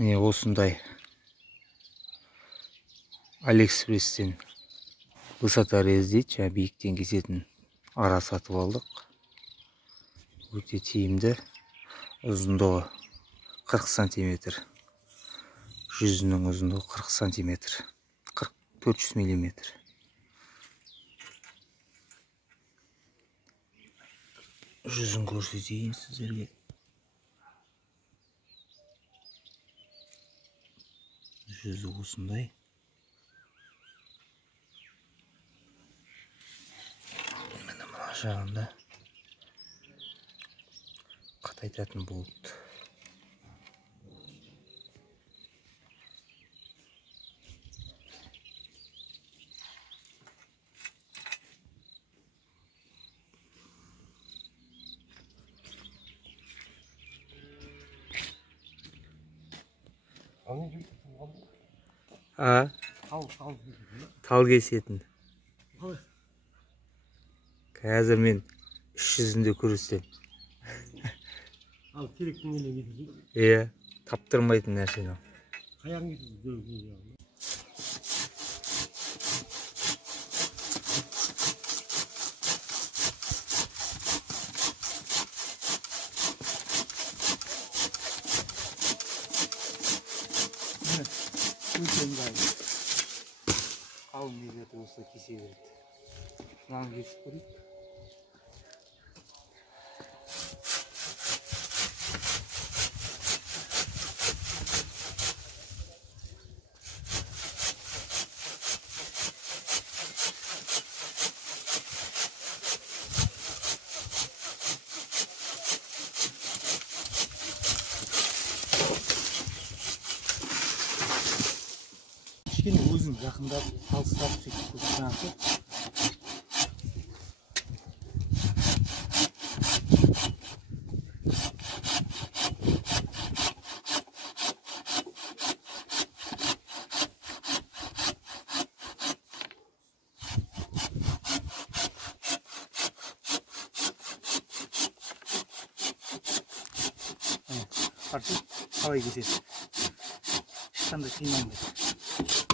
Міне осындай Алиэкспресстен высоторез дейді, жаңа биіктен кесетін ара сатып алдық. Өте тиімді. Ұзындығы 40 сантиметр. Жүзінің ұзындығы 40 сантиметр. 400 миллиметр. Жүзін көрсетейін сіздерге. Жүзі осындай. Міне мына жағында қатайтатын болды. Тал кесетін. Қазір мен 300-інде көрсетем. Ал керектің еле кетеді. Иә, таптырмайтын нәрсені. Қаяғын кетеді. Қалың егерді осылай кесе береді. Мынаны кесіп көрейік. Кішкене өзің жақындап, алыстап сөйтіп жаңағы. Қарсы қалай кеседі. Ешқандай қиналмайды.